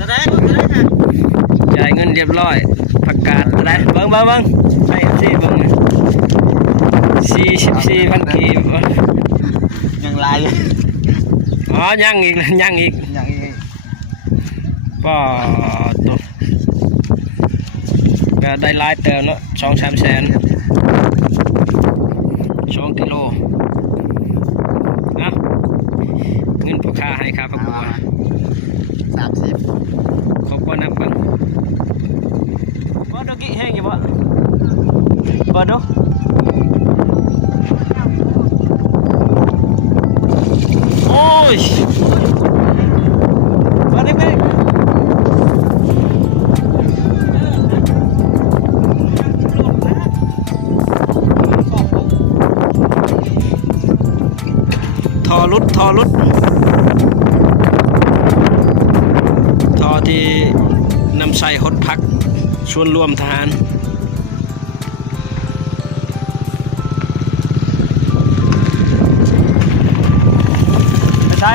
จ่ายเงินเรียบร้อยประกาศได้เบิ้งใช่สิเบิ้ง44,000 กีบยังลายอ๋อยังอีกป้อตัวก็ได้หลายเติมเนาะ2-3 แสน2 กิโลนะเงินพ่อค้าให้ครับพ่อบัว30ขอบคุณนะบังบ่ดอกกี้แห้งอยู่บ่เนาะโอ้ยมาดิเพ่ทอรุดทอที่นำใส่หดพักชวนรวมทหารใช่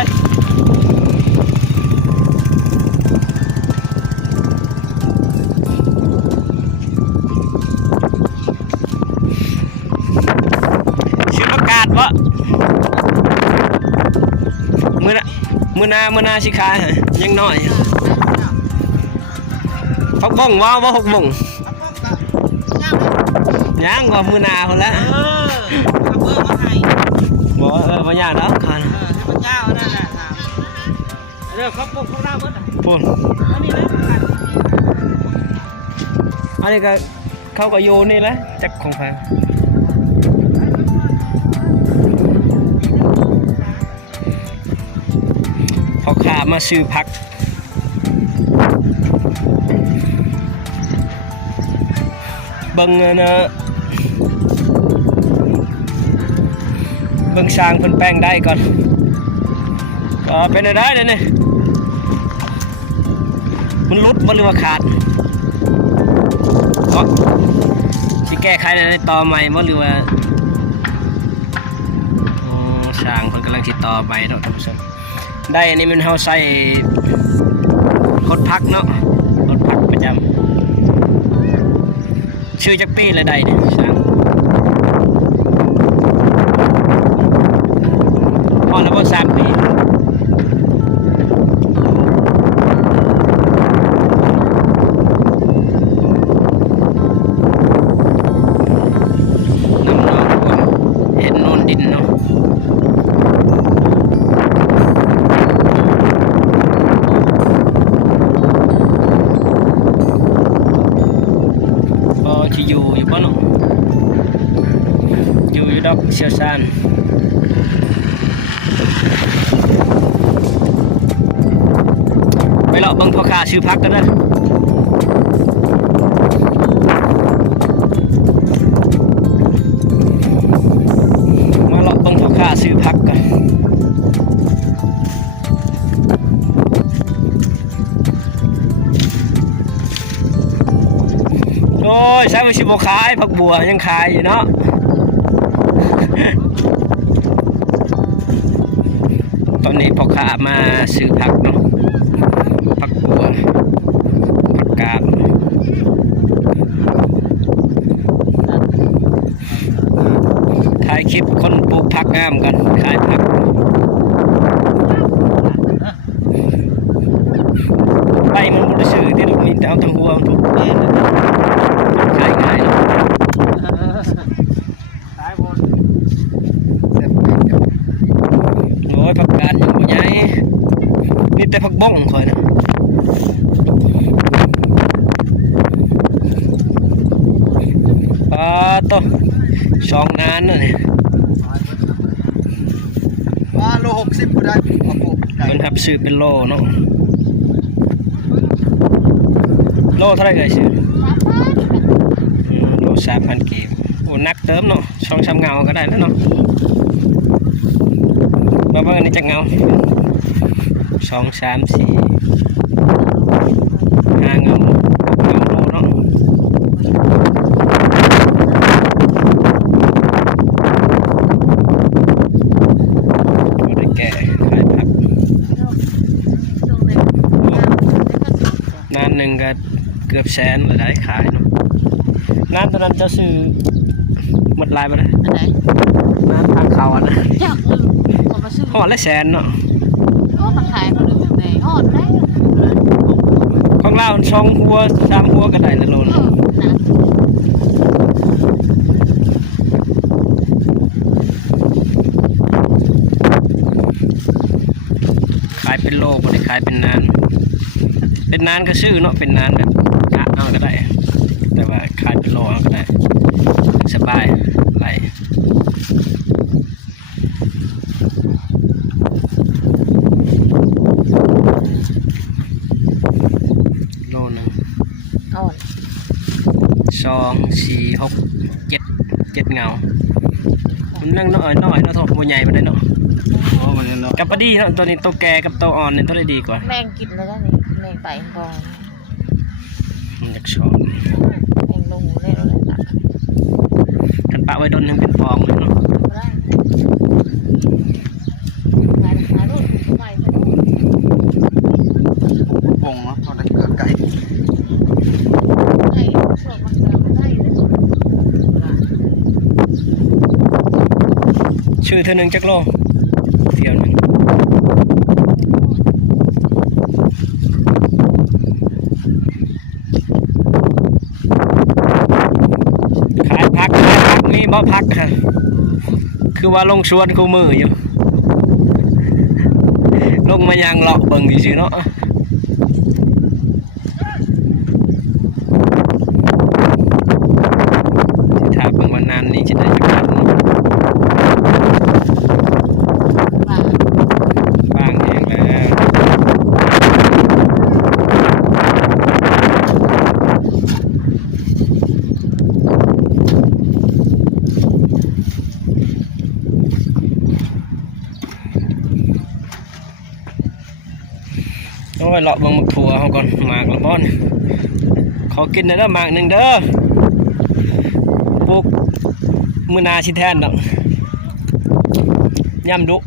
ชื่อประกาศวะมือนาชิคายังน้อยพักบ้องว่าหกบ้องย่างกว่ามือนาคนละบ่มาย่างแล้วคันเรื่องเขาปกหน้ามืดพูดอันนี้ก็เข้ากับโยนี่แหละจักของใครพอขามาซื้อพักเบิ่งนะเบิ่งสร้างเพิ่นแป้งได้ก่อนก็เป็นได้เลยนี่มันรุดมันหรือว่าขาดก็สิแก้ไขในต่อใหม่บ่หรือว่าสร้างเพิ่นกำลังสิต่อไปเนาะท่านผู้ชมได้อันนี้มันเฮาใส่หดพักเนาะหดพักประจำชื่อจักปีละได้เนี่ยสร้างพอแล้วบ่3 ปีอยู่บ้านอยู่ดอกเชียวซานไปเลาะบังพ่อค้าชื่อพักกันนะมาเลาะบังพ่อค้าชื่อพักกันโอ้ยใช้มาชิบขายผักบัวยังขายอยู่เนาะตอนนี้พ่อค้ามาซื้อผักเนาะผักบัวผักกาดถ่ายคลิปคนปลูกผักงามกันขายผักใบมันบริสุทธิ์ที่เรามีแต่เอาทั้งหัวมันถูกขายง่ายโอ้ยผักกาดอยู่ใหญ่นี่แต่ผักบ้องคอยนะต้น2 งานน่ะนี่โล60ก็ได้มันทับซื้อเป็นโลเนาะโลเท่าไรเลยซื้อโล3,000 กีบโอ้นักเติมเนาะ2-3 เงาก็ได้แล้วเนาะมาเบิ่งนี่จักเงา2, 3, 4, 5 เงาโลเนาะแก่ขายผัก หนึ่งก็เกือบแสนเลยได้ขายเนาะน้ำตอนนั้นจะซื้อหมดลายไปเลย อันไหน น้ำทางเขาอ่ะนะ จักลืมก็มาซื้อ ห่อละแสนเนาะ โอ้มาขายคนอื่นเลยฮอดได้ ของเรา2 หัว 3 หัวก็ได้ละโล เอ นะ อนะ ขายเป็นโลบ่ได้ขายเป็นนานเป็นนานก็ซื้อเนาะเป็นนานแบบกะเอาก็ได้ แต่ว่าขายเป็นโลเอาก็ได้สบายไหลโลนึง อ่อน 2 4 6 7เงามันนั่งน้อยเนาะโทษบ่ใหญ่บ่ได้เนาะ โอ้มันเนาะ กับปลาดีเนาะตัวนี้ตัวแก่กับตัวอ่อนเนี่ยตัวได้ดีกว่า แมงกินแล้วก็นี่แมงไปกอง มันอยากชอบ แมงลงหูเลยแล้วแหละตัก กันปะไว้โดนยังเป็นฟองเลยเนาะ ได้ขายขายรูปถูกไป วงเนาะพอได้เกิดไก่ ไอ้ช่วงมันจะได้เลย ชื่อเธอหนึ่งจักโลเที่ยวหนึ่งขายพักมีบ่พักค่ะคือว่าลงสวนคู่มืออยู่ลงมายังเลาะเบิ่งซื่อๆเนาะสิถ้าเบิ่งวันนั้นนี่จะได้จักพันเนาะ ว่า บ้างเองแล้วโอ้ยเลาะบังมักถั่วเขาก่อนหมากละบอนขอกินหน่อยเด้อหมากหนึ่งเด้อปลูกมือนาชิแทนดอกย่ำดุ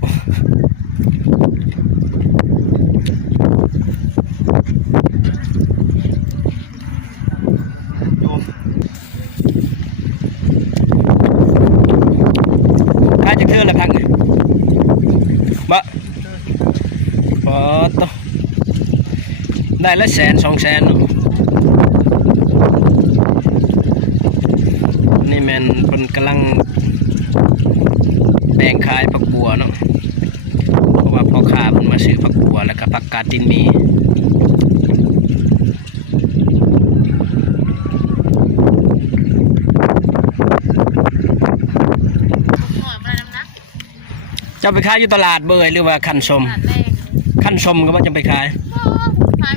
ขายจากเธอละพังบะพอโตได้ละ100,000 200,000เนาะนี่แมนเพิ่นกำลังแบ่งขายผักบัวเนาะเพราะว่าพ่อค้าเพิ่นมาซื้อผักบัวแล้วก็ผักกาดตินมีเจ้าไปขายอยู่ตลาดเบยหรือว่าคันชม ขนาดแรก คันชมก็ว่าจะไปขาย โอ้ขาย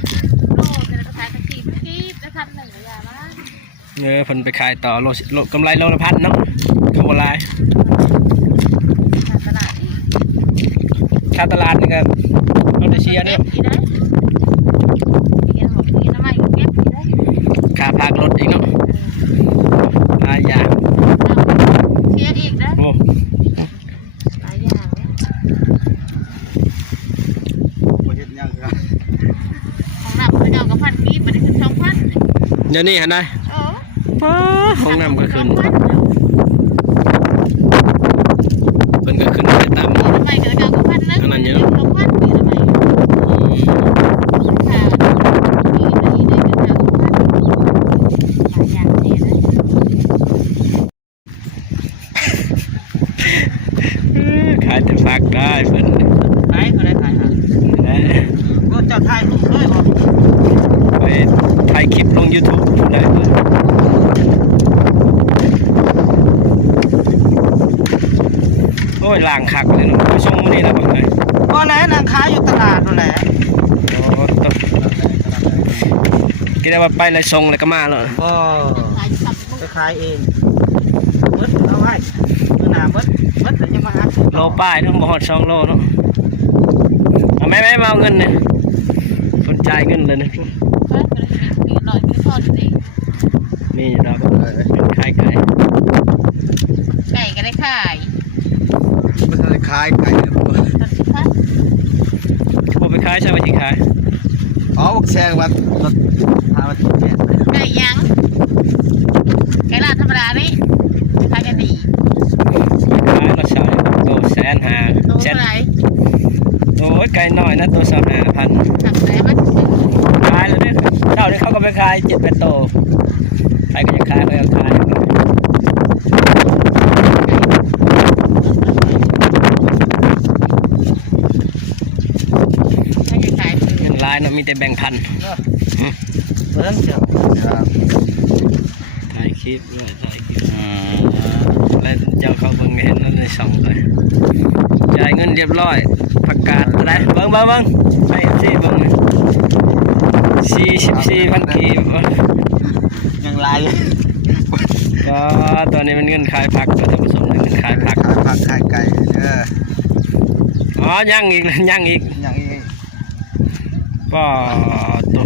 โลแต่ละขายตะกี้เมื่อกี้จะทำหนึ่งหรือยังบ้าง เพิ่นไปขายต่อโลกำไรโลละพันเนาะเขาบ่หลาย ตลาดอีก ค่าตลาดนี่ก็เราได้เชียร์เนี่ย อีได้อีกันบอกอีน้ำมันอีกเก็บอีได้ ค่าพากรถอีกเนาะหลายอย่าง เชียร์อีกนะ โอ้ หลายอย่างเนี่ย บ่เฮ็ดหยังกัน ของน้ำเขาจะเอากับพันกีบมันได้ขึ้น2,000 เดี๋ยวนี้หันได้ โอ้ ป้าห้องน้ำก็ขึ้นเพิ่นก็ขึ้นไปตาม ทำไมกันเอากับพันนึง2,000ปีทำไมค่ะมีอะไรได้เป็นเอากับพันหลายอย่างเนี่ยนะ ขายแต่ฟักได้เพิ่น ขายเขาได้ขายหา ได้ ก็เจ้าทายรูปเลยบ่ ไปถ่ายคลิปลง YouTube ได้เพิ่นโอ้ยล่างคักเลยเนาะไปส่งมื้อนี้แล้วบ่ไง ก็แหละนางขายอยู่ตลาดนั่นแหละ โอ้ตบคิดได้ว่าไปเลยส่งเลยก็มาแล้ว บ่ ขายสับมุก ไปขายเองเบิดเอาไว้มื้อหน้าเบิดแล้วยังมาหาซื้อ โลป้ายเนาะบ่ฮอด2 โลเนาะเอาแม่มาเอาเงินเนี่ยสนใจายเงินเลยนะ ก็เลยมีหน่อยมีทอดเอง มีอยู่แล้วเป็นขายไก่ ไก่ก็ได้ขาย บ่ทันได้ขายไก่เนี่ยบ่ ตัดสินค้า บ่ไปขายใช่ไหมที่ขาย เอา อ๋อบอกแซงวันรถพามาถึงแม่ ไก่ยังไก่ลาดธรรมดานี่ขายกันดี ขายเราใช้โตแสนหา โต แสน เท่าไหร่ โอ้ยไก่น้อยนะตัว25,000 ทำได้มั้ย ขายแล้วเนี่ยเจ้านี่เขาก็ไปขาย7-8โตใครก็จะขายเขาจะขาย ถ้าจะขายคือ เงินลายนะมีแต่แบ่งพัน เบิ้งเจ้า ถ่ายคลิปด้วยถ่ายคลิปแล้วเจ้าเขาเบิ่งเห็นแล้วในช่องเลยจ่ายเงินเรียบร้อยประกาศอะไรเบิ่งให้สิเบิ่ง44,000 กีบ ยังลายเลย ก็ตอนนี้มันเงินขายผักก็จะผสมเงินขายผัก ผักไข่ไก่อ๋อยังอีกอย่างนี้ ก็ตัว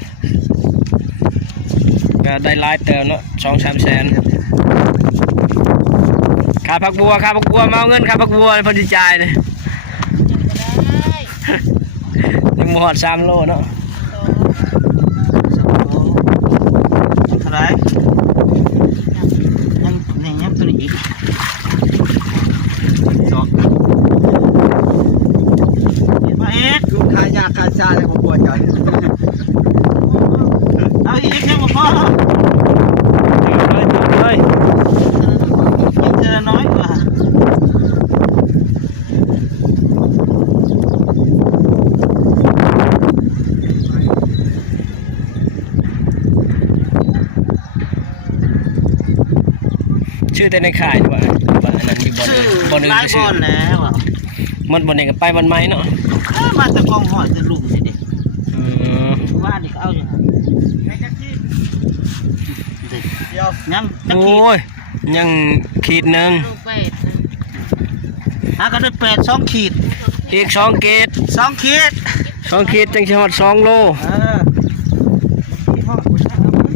ก็ได้หลายเติมเนาะ2-3 แสนค่าผักบัวมาเอาเงินค่าผักบัวพอดีจ่ายเลย ได้ ยังหมด3 โลเนาะ เท่าไหรยังตัวนี้อีกสองมาเอ็ดลูกค้ายากค้าชาเลยผมปวดใจเอาอีกยังบ่พอ เลย ยังเจอน้อยกว่าชื่อแต่ในข่ายดีกว่าอันนั้นมีบอลอื่น หลายบอลแล้วอ่ะ มันบอลเองก็ไปบอลไม้เนาะ มาแต่กองหอยจะลุมสิเด็ก อืม ว่านี่ก็เอาอย่างนั้นเดี๋ยวยังจะ โอ้ ขีด ยยังขีดหนึ่ง ลูกเป็ด หาก็ได้8 2 ขีด อีก2 เกต 2 ขีด 2 ขีดจังหวัด2 โล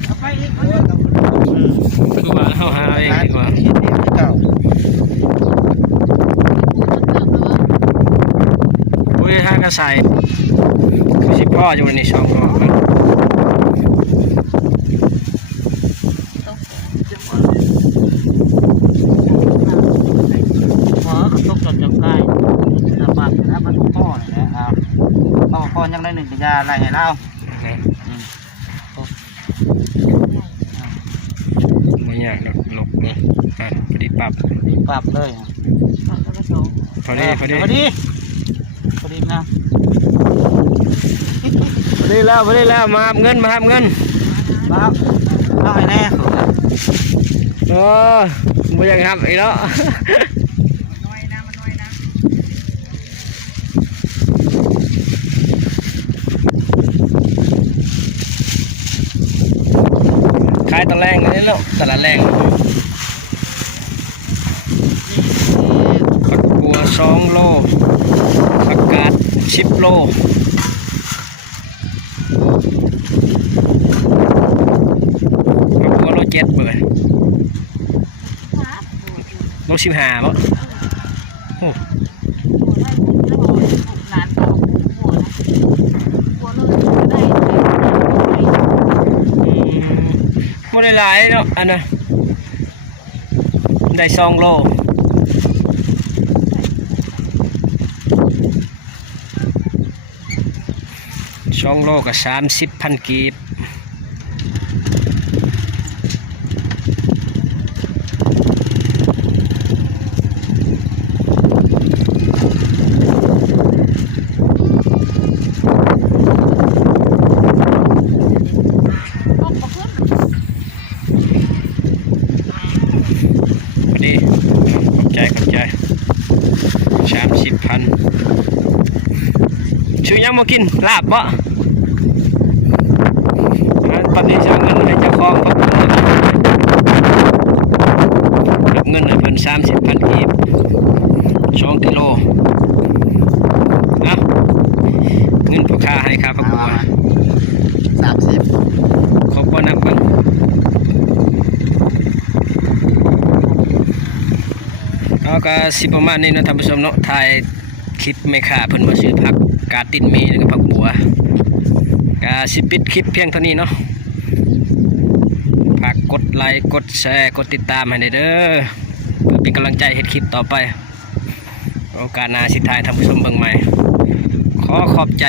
เอาไปอีกเอา คือว่าเขาหาเองดีกว่า ขีดเดียวที่เก่า อุ้ยห้ากระใส่คือสิพ่ออยู่ใน2 โลนะ หมอกระตุกจนจำใกล้ระบาดนะมันพ่อเลยนะเอาพ่อยังได้1 ปัญญาอะไรให้เรา ไม่ยากหรอกหลบนี่พอดีปรับ ปรับเลย พอดี พอดีนะ พอดีแล้วมาหับเงินครับเอาให้แน่ โอ้ไม่อยากหับอีกแล้วขายตะแรงนี่เนาะตลาดแรงผักบัว2 โลผักกาด10 โลผักบัวโล 7เปิดโล 15บ่โอ้บ่ได้หลายเนาะอันน่ะได้2 โล2 โลก็30,000 กีบพอดีขอบใจ30,000ชื่อยังมากินลาบบ่ตอนนี้จะเอาเงินให้เจ้าของเขารับเงินให้เพิ่น30,000 กีบ2 กิโลนะเงินพ่อค้าให้ค่าผักบัว 30 ครบบ่นับกันแล้วก็สิประมาณนี้นะท่านผู้ชมเนาะถ่ายคลิปแม่ค้าเพิ่นมาซื้อผักกาดตินมีแล้วก็ผักบัวก็ สิปิดคลิปเพียงเท่านี้เนาะฝากกดไลค์กดแชร์กดติดตามให้ได้เด้อเพื่อเป็นกำลังใจเฮ็ดคลิปต่อไปโอกาสหน้าสิถ่ายท่านผู้ชมเบิ่งใหม่ขอขอบใจ